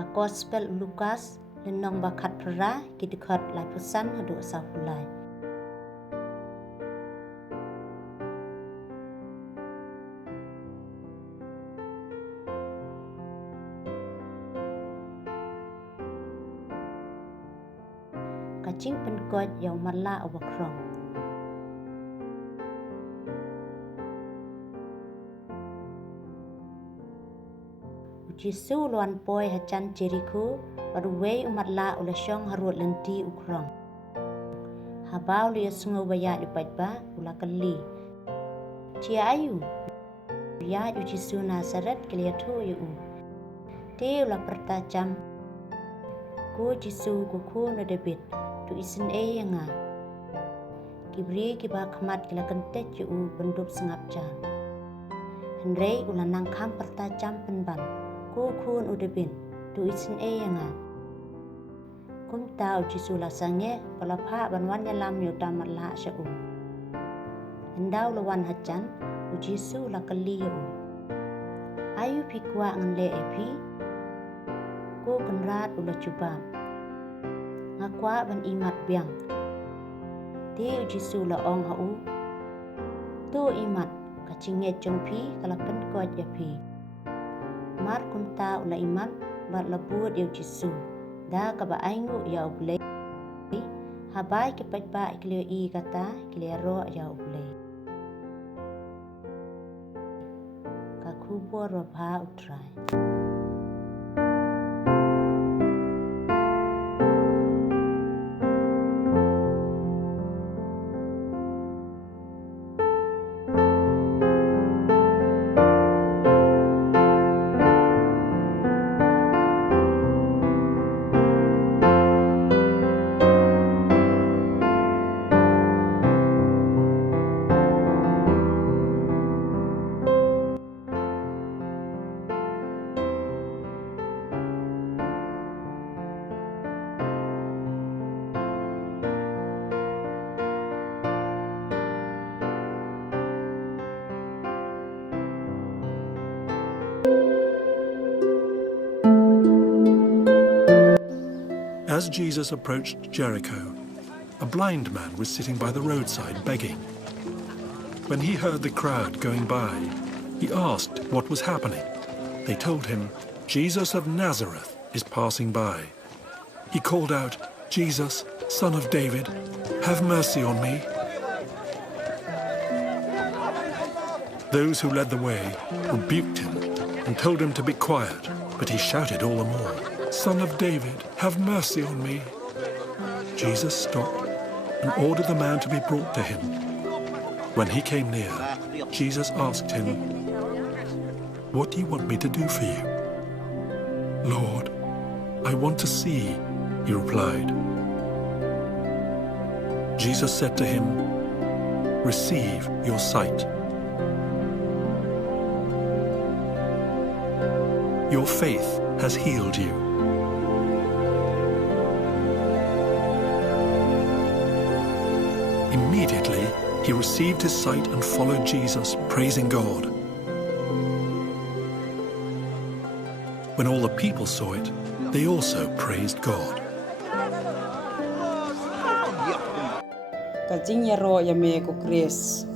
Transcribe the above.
ka Gospel Lukas le nong bakat pra kidikot lai pusan hadu sahulai ka Jingpynkoit yang matlah awak khrong Jisu luan poi hacan Jericho paruwei matlah ula shong harut lenti ukrong habau liya sungai bayat lipat ula kali cia ayu ya Jisu Nazaret kelia tu yu te ula pertajam ku Jisu ku na debit tu isin nga kibri kiba khamat kila kentet yu bendup sengap jan Henry ula nangkam pertajam penban ku udebin tu isin nga kum tau Jisu lasange palapha banwan yalam yu tamatlah syau endau lawan hajan Jisu la kali yu ayu pikwa ngle epi ku kenrat ula cuba ngakwa ban imat biang ti Jisu la ong hau tu imat kacinge jongpi kalakan koit yapi mar kunta ula iman bat labut yu Jisu da kaba aingu ya ublei habai kepat ba klio I kata klero ya ublei ka kubo robha utrai As Jesus approached Jericho, a blind man was sitting by the roadside begging. When he heard the crowd going by, he asked what was happening. They told him, Jesus of Nazareth is passing by. He called out, Jesus, Son of David, have mercy on me. Those who led the way rebuked him and told him to be quiet, but he shouted all the more, Son of David, have mercy on me. Jesus stopped and ordered the man to be brought to him. When he came near, Jesus asked him, What do you want me to do for you? Lord, I want to see, he replied. Jesus said to him, Receive your sight. Your faith has healed you. Immediately, he received his sight and followed Jesus, praising God. When all the people saw it, they also praised God. Ka jingyaro ya me ko Chris